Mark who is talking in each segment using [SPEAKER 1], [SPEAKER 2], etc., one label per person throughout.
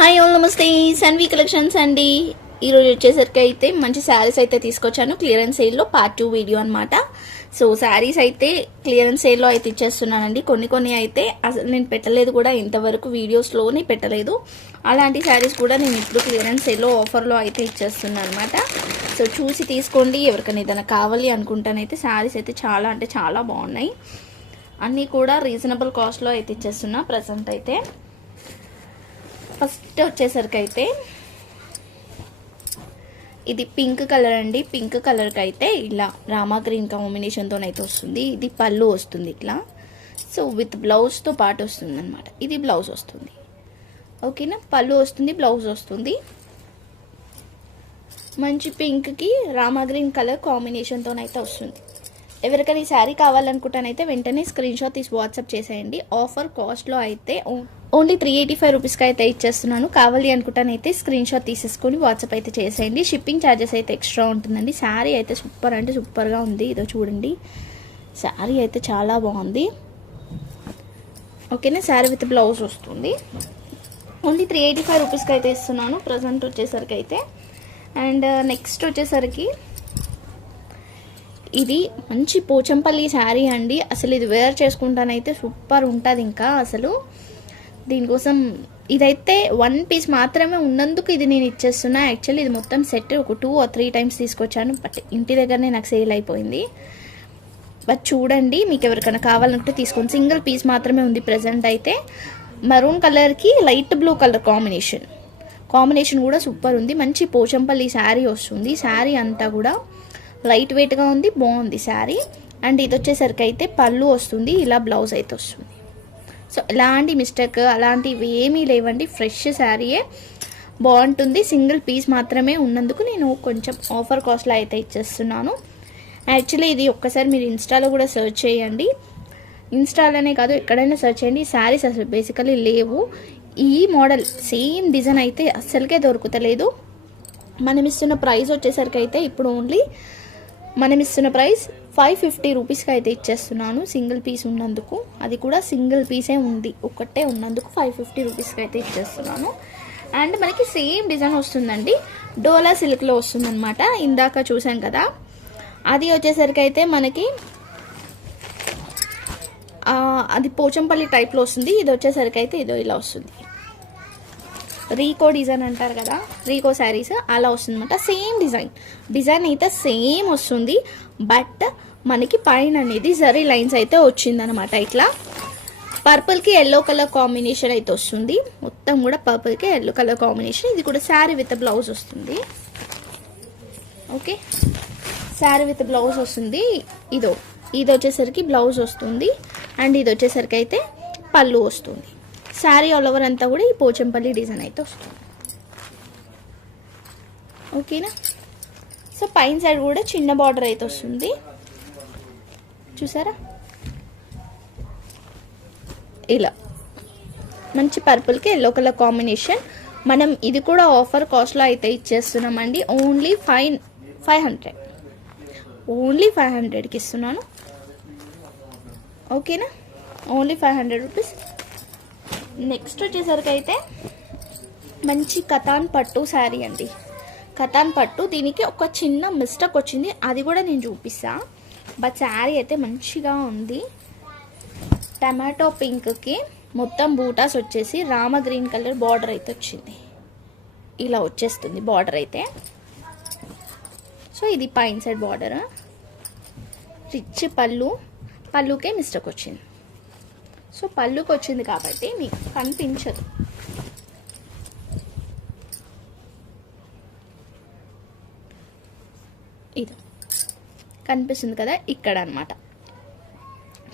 [SPEAKER 1] Hi ఓ నమస్తే. Sanvi collections అండి. ఈరోజు వచ్చేసరికి అయితే మంచి శారీస్ అయితే తీసుకొచ్చాను. క్లియరెన్స్ సేల్లో పార్ట్ టూ వీడియో అనమాట సో శారీస్ అయితే క్లియరెన్స్ సేల్లో అయితే ఇచ్చేస్తున్నానండి. కొన్ని కొన్ని అయితే అసలు నేను పెట్టలేదు కూడా. ఇంతవరకు వీడియోస్లోనే పెట్టలేదు. అలాంటి శారీస్ కూడా నేను ఇప్పుడు క్లియరెన్స్ సేల్లో ఆఫర్లో అయితే ఇచ్చేస్తున్నాను అనమాట సో చూసి తీసుకోండి. ఎవరికైనా ఏదైనా కావాలి అనుకుంటానైతే శారీస్ అయితే చాలా అంటే చాలా బాగున్నాయి. అన్నీ కూడా రీజనబుల్ కాస్ట్లో అయితే ఇచ్చేస్తున్నా ప్రజెంట్ అయితే. ఫస్ట్ వచ్చేసరికి అయితే ఇది పింక్ కలర్ అండి. పింక్ కలర్కి అయితే ఇలా రామా గ్రీన్ కాంబినేషన్తో అయితే వస్తుంది. ఇది పళ్ళు వస్తుంది ఇట్లా. సో విత్ బ్లౌజ్తో పాటు వస్తుంది అనమాట ఇది బ్లౌజ్ వస్తుంది. ఓకేనా? పళ్ళు వస్తుంది బ్లౌజ్ వస్తుంది. మంచి పింక్కి రామా గ్రీన్ కలర్ కాంబినేషన్తో అయితే వస్తుంది. ఎవరికైనా ఈ శారీ కావాలనుకుంటానైతే వెంటనే స్క్రీన్ షాట్ తీసి వాట్సాప్ చేసేయండి. ఆఫర్ కాస్ట్లో అయితే ఓన్లీ త్రీ ఎయిటీ ఫైవ్ రూపీస్కి అయితే ఇచ్చేస్తున్నాను. కావాలి అనుకుంటానైతే స్క్రీన్ షాట్ తీసేసుకొని వాట్సాప్ అయితే చేసేయండి. షిప్పింగ్ ఛార్జెస్ అయితే ఎక్స్ట్రా ఉంటుందండి. శారీ అయితే సూపర్ అంటే సూపర్గా ఉంది. ఇదో చూడండి. శారీ అయితే చాలా బాగుంది. ఓకేనా? శారీ విత్ బ్లౌజ్ వస్తుంది. ఓన్లీ త్రీ ఎయిటీ ఫైవ్ రూపీస్కి అయితే ఇస్తున్నాను. ప్రజెంట్ వచ్చేసరికి అయితే. అండ్ నెక్స్ట్ uh, వచ్చేసరికి ఇది మంచి పోచంపల్లి శారీ అండి. అసలు ఇది వేర్ చేసుకుంటానైతే సూపర్ ఉంటుంది ఇంకా అసలు. దీనికోసం ఇదైతే వన్ పీస్ మాత్రమే ఉన్నందుకు ఇది నేను ఇచ్చేస్తున్నా. యాక్చువల్లీ ఇది మొత్తం సెట్ ఒక టూ ఆర్ త్రీ టైమ్స్ తీసుకొచ్చాను. బట్ ఇంటి దగ్గరనే నాకు సేల్ అయిపోయింది. బట్ చూడండి మీకు ఎవరికైనా కావాలంటే తీసుకోండి. సింగిల్ పీస్ మాత్రమే ఉంది ప్రజెంట్ అయితే. మరూన్ కలర్కి light blue colour combination combination కూడా సూపర్ ఉంది. మంచి పోచంపల్లి శారీ వస్తుంది. శారీ అంతా కూడా లైట్ వెయిట్గా ఉంది. బాగుంది శారీ. అండ్ ఇది వచ్చేసరికి అయితే పళ్ళు వస్తుంది. ఇలా బ్లౌజ్ అయితే వస్తుంది. సో ఎలాంటి మిస్టేక్ అలాంటివి ఏమీ లేవండి. ఫ్రెష్ శారీయే బాగుంటుంది. సింగిల్ పీస్ మాత్రమే ఉన్నందుకు నేను కొంచెం ఆఫర్ కాస్ట్లో అయితే ఇచ్చేస్తున్నాను. యాక్చువల్లీ ఇది ఒక్కసారి మీరు ఇన్స్టాలో కూడా సెర్చ్ చేయండి. ఇన్స్టాలోనే కాదు ఎక్కడైనా సెర్చ్ చేయండి. శారీస్ అసలు బేసికలీ లేవు. ఈ మోడల్ సేమ్ డిజైన్ అయితే అస్సలకే దొరుకుతలేదు. మనం ఇస్తున్న ప్రైస్ వచ్చేసరికి అయితే ఇప్పుడు ఓన్లీ మనం ఇస్తున్న ప్రైస్ ఫైవ్ ఫిఫ్టీ రూపీస్కి అయితే ఇచ్చేస్తున్నాను. సింగిల్ పీస్ ఉన్నందుకు. అది కూడా సింగిల్ పీసే ఉంది. ఒక్కటే ఉన్నందుకు ఫైవ్ ఫిఫ్టీ రూపీస్కి అయితే ఇచ్చేస్తున్నాను. అండ్ మనకి సేమ్ డిజైన్ వస్తుందండి. డోలా సిల్క్లో వస్తుందన్నమాట. ఇందాక చూసాం కదా. అది వచ్చేసరికి అయితే మనకి అది పోచంపల్లి టైప్లో వస్తుంది. ఇది వచ్చేసరికి అయితే ఇదో ఇలా వస్తుంది. రీకో డిజైన్ అంటారు కదా? రీకో శారీస్ అలా వస్తుందన్నమాట. సేమ్ డిజైన్ డిజైన్ అయితే సేమ్ వస్తుంది. బట్ మనకి పైన అనేది జరీ లైన్స్ అయితే వచ్చిందనమాట ఇట్లా. పర్పుల్కి ఎల్లో కలర్ కాంబినేషన్ అయితే వస్తుంది. మొత్తం కూడా పర్పుల్కి ఎల్లో కలర్ కాంబినేషన్ ఇది కూడా శారీ విత్ బ్లౌజ్ వస్తుంది. ఓకే శారీ విత్ బ్లౌజ్ వస్తుంది. ఇదో. ఇది వచ్చేసరికి బ్లౌజ్ వస్తుంది. అండ్ ఇది వచ్చేసరికి అయితే పళ్ళు వస్తుంది. శారీ ఆల్ ఓవర్ అంతా కూడా ఈ పోచంపల్లి డిజైన్ అయితే వస్తుంది. ఓకేనా? సో పైన సైడ్ కూడా చిన్న బార్డర్ అయితే వస్తుంది. చూసారా? ఇలా. మంచి పర్పుల్కి ఎల్లో కలర్ కాంబినేషన్ మనం ఇది కూడా ఆఫర్ కాస్ట్లో అయితే ఇచ్చేస్తున్నామండి. Only five five hundred only five హండ్రెడ్కి ఇస్తున్నాను. ఓకేనా? Only five hundred rupees next వచ్చేసరికి అయితే మంచి కథాన్ పట్టు శారీ అండి. కథాన్ పట్టు దీనికి ఒక చిన్న మిస్టేక్ వచ్చింది. అది కూడా నేను చూపిస్తా. బట్ శారీ అయితే మంచిగా ఉంది. టమాటో పింక్కి మొత్తం బూటాస్ వచ్చేసి రామ గ్రీన్ కలర్ బార్డర్ అయితే వచ్చింది. ఇలా వచ్చేస్తుంది బార్డర్ అయితే. సో ఇది పైన సైడ్ బార్డర్. రిచ్ పళ్ళు. పళ్ళుకే మిస్టేక్ వచ్చింది. సో పళ్ళుకి వచ్చింది కాబట్టి మీకు కనిపించదు. ఇది. కనిపిస్తుంది కదా ఇక్కడ అన్నమాట.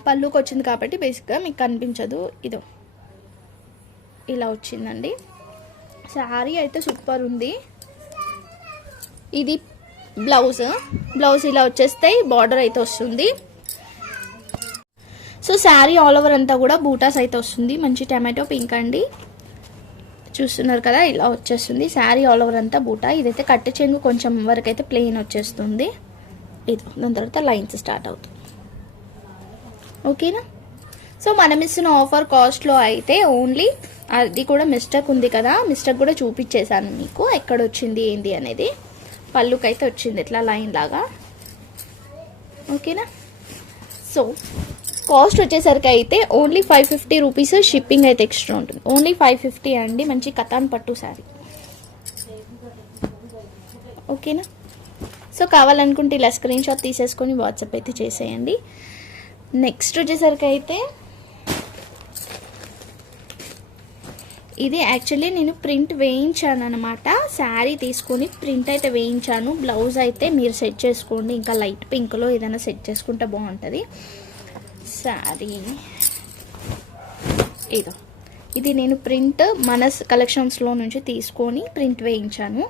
[SPEAKER 1] పళ్ళుకి వచ్చింది కాబట్టి బేసిక్గా మీకు కనిపించదు. ఇదో. ఇలా వచ్చిందండి. శారీ అయితే సూపర్ ఉంది. ఇది బ్లౌజ్. బ్లౌజ్ ఇలా వచ్చేస్తాయి బార్డర్ అయితే వస్తుంది. శారీ ఆల్ ఓవర్ అంతా కూడా బూటాస్ అయితే వస్తుంది. మంచి టమాటో పింక్ అండి. చూస్తున్నారు కదా ఇలా వచ్చేస్తుంది. శారీ ఆల్ ఓవర్ అంతా బూటా. ఇదైతే కట్టె చెంగు కొంచెం వరకు అయితే ప్లెయిన్ వచ్చేస్తుంది. ఇది దాని తర్వాత లైన్స్ స్టార్ట్ అవుతుంది ఓకేనా? సో మనం ఇస్తున్న ఆఫర్ కాస్ట్లో అయితే ఓన్లీ అది కూడా మిస్టేక్ ఉంది కదా. మిస్టేక్ కూడా చూపించేశాను మీకు. ఎక్కడ వచ్చింది ఏంది అనేది. పళ్ళుకైతే వచ్చింది ఇట్లా లైన్ లాగా. ఓకేనా? సో కాస్ట్ వచ్చేసరికి అయితే only five fifty rupees shipping అయితే ఎక్స్ట్రా ఉంటుంది. ఓన్లీ ఫైవ్ ఫిఫ్టీ అండి మంచి కథాన్ పట్టు శారీ. ఓకేనా? సో కావాలనుకుంటే ఇలా స్క్రీన్ షాట్ తీసేసుకొని వాట్సాప్ అయితే చేసేయండి. నెక్స్ట్ వచ్చేసరికి అయితే ఇది యాక్చువల్లీ నేను ప్రింట్ వేయించాను అనమాట శారీ తీసుకొని ప్రింట్ అయితే వేయించాను. బ్లౌజ్ అయితే మీరు సెట్ చేసుకోండి. ఇంకా లైట్ పింక్లో ఏదైనా సెట్ చేసుకుంటే బాగుంటుంది. శారీ. ఇదో. ఇది నేను ప్రింట్ మన కలెక్షన్స్లో నుంచి తీసుకొని ప్రింట్ వేయించాను.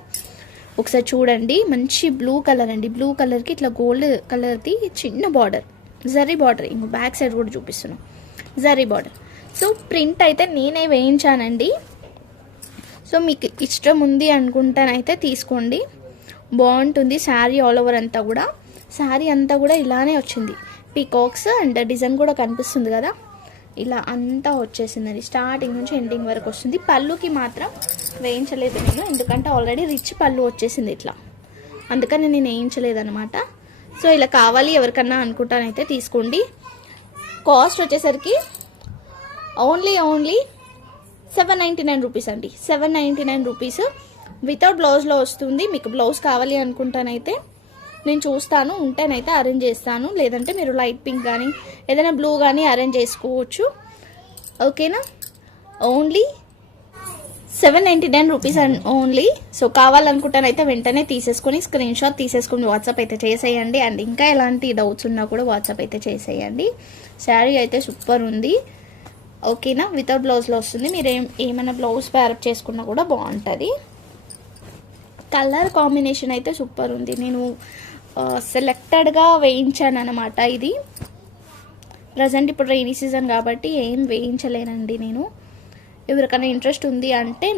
[SPEAKER 1] ఒకసారి చూడండి మంచి బ్లూ కలర్ అండి. బ్లూ కలర్కి ఇట్లా గోల్డ్ కలర్ది చిన్న బార్డర్ జరీ బార్డర్ ఇంకో బ్యాక్ సైడ్ కూడా చూపిస్తున్నాను. జరీ బార్డర్ సో ప్రింట్ అయితే నేనే వేయించానండి. సో మీకు ఇష్టం ఉంది అనుకుంటానైతే తీసుకోండి. బాగుంటుంది శారీ ఆల్ ఓవర్ అంతా కూడా. శారీ అంతా కూడా ఇలానే వచ్చింది. పీకాక్స్ అండ్ డిజైన్ కూడా కనిపిస్తుంది కదా. ఇలా అంతా వచ్చేసిందండి స్టార్టింగ్ నుంచి ఎండింగ్ వరకు వస్తుంది. పళ్ళుకి మాత్రం వేయించలేదు నేను. ఎందుకంటే ఆల్రెడీ రిచ్ పళ్ళు వచ్చేసింది ఇట్లా. అందుకని నేను వేయించలేదనమాట సో ఇలా కావాలి ఎవరికన్నా అనుకుంటానైతే తీసుకోండి. కాస్ట్ వచ్చేసరికి only only seven ninety nine rupees అండి. Seven ninety nine rupees without బ్లౌజ్లో వస్తుంది. మీకు బ్లౌజ్ కావాలి అనుకుంటానైతే నేను చూస్తాను ఉంటేనైతే అరేంజ్ చేస్తాను. లేదంటే మీరు లైట్ పింక్ కానీ ఏదైనా బ్లూ కానీ అరేంజ్ చేసుకోవచ్చు. ఓకేనా only seven ninety nine rupees and only so కావాలనుకుంటానైతే వెంటనే తీసేసుకొని స్క్రీన్ షాట్ తీసేసుకొని వాట్సాప్ అయితే చేసేయండి. అండ్ ఇంకా ఎలాంటి డౌట్స్ ఉన్నా కూడా వాట్సాప్ అయితే చేసేయండి. శారీ అయితే సూపర్ ఉంది. ఓకేనా వితౌట్ బ్లౌజ్లో వస్తుంది. మీరు ఏం ఏమైనా బ్లౌజ్ ప్యారప్ చేసుకున్నా కూడా బాగుంటుంది. కలర్ కాంబినేషన్ అయితే సూపర్ ఉంది. నేను సెలెక్టెడ్గా వేయించాను అనమాట ఇది. ప్రజెంట్ ఇప్పుడు రైనీ సీజన్ కాబట్టి ఏం వేయించలేనండి నేను. ఎవరికైనా ఇంట్రెస్ట్ ఉంది అంటే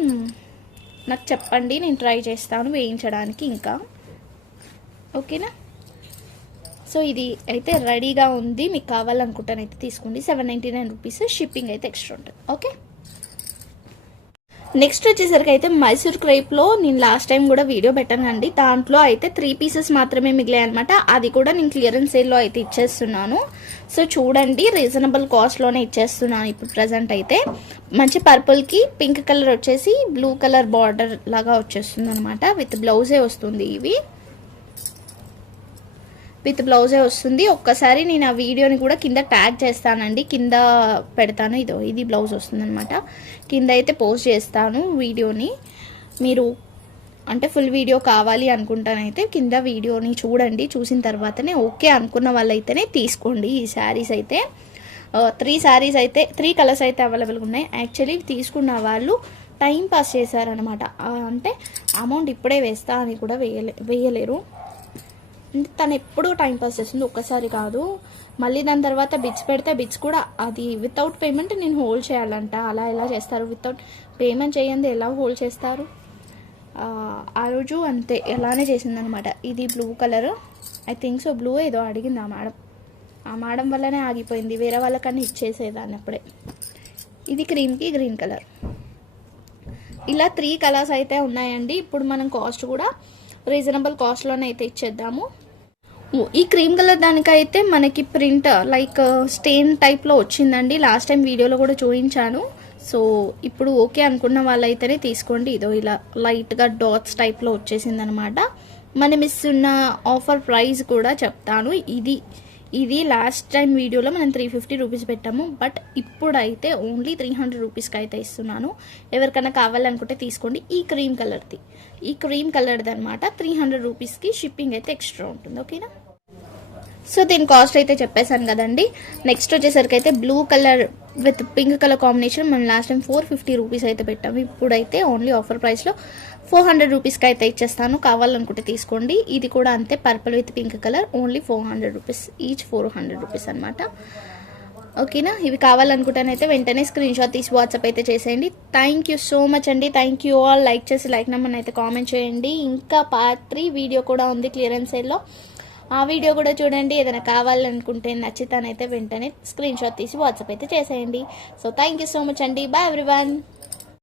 [SPEAKER 1] నాకు చెప్పండి నేను ట్రై చేస్తాను వేయించడానికి ఇంకా. ఓకేనా సో ఇది అయితే రెడీగా ఉంది. మీకు కావాలనుకుంటానైతే తీసుకోండి. Seven ninety nine rupees shipping అయితే ఎక్స్ట్రా ఉంటుంది. ఓకే నెక్స్ట్ వచ్చేసరికి అయితే మైసూర్ క్రేప్లో నేను లాస్ట్ టైం కూడా వీడియో పెట్టానండి. దాంట్లో అయితే త్రీ పీసెస్ మాత్రమే మిగిలాయి అనమాట అది కూడా నేను క్లియరెన్స్ సేల్లో అయితే ఇచ్చేస్తున్నాను. సో చూడండి రీజనబుల్ కాస్ట్లోనే ఇచ్చేస్తున్నాను ఇప్పుడు ప్రజెంట్ అయితే. మంచి పర్పుల్కి పింక్ కలర్ వచ్చేసి బ్లూ కలర్ బార్డర్ లాగా వచ్చేస్తుంది అనమాట విత్ బ్లౌజే వస్తుంది ఇవి. విత్ బ్లౌజే వస్తుంది. ఒక్కసారి నేను ఆ వీడియోని కూడా కింద ట్యాగ్ చేస్తానండి. కింద పెడతాను. ఇదో ఇది బ్లౌజ్ వస్తుంది అనమాట కింద అయితే పోస్ట్ చేస్తాను వీడియోని. మీరు అంటే ఫుల్ వీడియో కావాలి అనుకుంటానైతే కింద వీడియోని చూడండి. చూసిన తర్వాతనే ఓకే అనుకున్న వాళ్ళైతేనే తీసుకోండి. ఈ శారీస్ అయితే త్రీ శారీస్ అయితే త్రీ కలర్స్ అయితే అవైలబుల్గా ఉన్నాయి. యాక్చువల్లీ తీసుకున్న వాళ్ళు టైం పాస్ చేశారనమాట అంటే అమౌంట్ ఇప్పుడే వేస్తా అని కూడా వేయలే వేయలేరు. తను ఎప్పుడూ టైం పాస్ చేస్తుంది ఒక్కసారి కాదు. మళ్ళీ దాని తర్వాత బిట్స్ పెడితే బిట్స్ కూడా అది వితౌట్ పేమెంట్ నేను హోల్డ్ చేయాలంట. అలా ఎలా చేస్తారు? వితౌట్ పేమెంట్ చేయండి ఎలా హోల్డ్ చేస్తారు? ఆ, ఆ రోజు అంతే ఎలానే చేసిందనమాట ఇది blue colour I think so blue ఏదో అడిగింది ఆ మేడం ఆ మేడం వల్లనే ఆగిపోయింది వేరే వాళ్ళకన్నా ఇచ్చేసేదాన్ని అప్పుడే. ఇది క్రీమ్కి గ్రీన్ కలర్ ఇలా త్రీ కలర్స్ అయితే ఉన్నాయండి. ఇప్పుడు మనం కాస్ట్ కూడా రీజనబుల్ కాస్ట్లోనే అయితే ఇచ్చేద్దాము. ఈ క్రీమ్ కలర్ దానికైతే మనకి ప్రింట్ లైక్ స్టెయిన్ టైప్లో వచ్చిందండి. లాస్ట్ టైం వీడియోలో కూడా చూపించాను. సో ఇప్పుడు ఓకే అనుకున్న వాళ్ళైతేనే తీసుకోండి. ఇదో ఇలా లైట్గా డాట్స్ టైప్లో వచ్చేసింది అనమాట మనం ఇస్తున్న ఆఫర్ ప్రైస్ కూడా చెప్తాను. ఇది ఇది లాస్ట్ టైం వీడియోలో మనం త్రీ ఫిఫ్టీ రూపీస్ పెట్టాము బట్ ఇప్పుడైతే ఓన్లీ త్రీ హండ్రెడ్ రూపీస్కి అయితే ఇస్తున్నాను. ఎవరికైనా కావాలనుకుంటే తీసుకోండి. ఈ క్రీమ్ కలర్ది ఈ క్రీమ్ కలర్ది అనమాట త్రీ హండ్రెడ్ రూపీస్కి షిప్పింగ్ అయితే ఎక్స్ట్రా ఉంటుంది. ఓకేనా సో దీని కాస్ట్ అయితే చెప్పేశాను కదండి. నెక్స్ట్ వచ్చేసరికి అయితే blue colour with pink colour combination మనం last time four fifty rupees అయితే పెట్టాము. ఇప్పుడైతే ఓన్లీ ఆఫర్ ప్రైస్లో ఫోర్ హండ్రెడ్ రూపీస్కి అయితే ఇచ్చేస్తాను. కావాలనుకుంటే తీసుకోండి. ఇది కూడా అంతే purple with pink colour only four hundred rupees each four hundred rupees అనమాట ఓకేనా? ఇవి కావాలనుకుంటానైతే వెంటనే స్క్రీన్ షాట్ తీసి వాట్సాప్ అయితే చేసేయండి. థ్యాంక్ యూ సో మచ్ అండి. థ్యాంక్ యూ ఆల్ లైక్ చేసి లైక్ నెంబర్ అయితే కామెంట్ చేయండి. ఇంకా పార్ట్ త్రీ వీడియో కూడా ఉంది క్లియరెన్స్ సేల్లో ఆ వీడియో కూడా చూడండి. ఏదైనా కావాలనుకుంటే నచ్చితానైతే వెంటనే స్క్రీన్ షాట్ తీసి వాట్సాప్ అయితే చేసేయండి. So thank you so much అండి. Bye everyone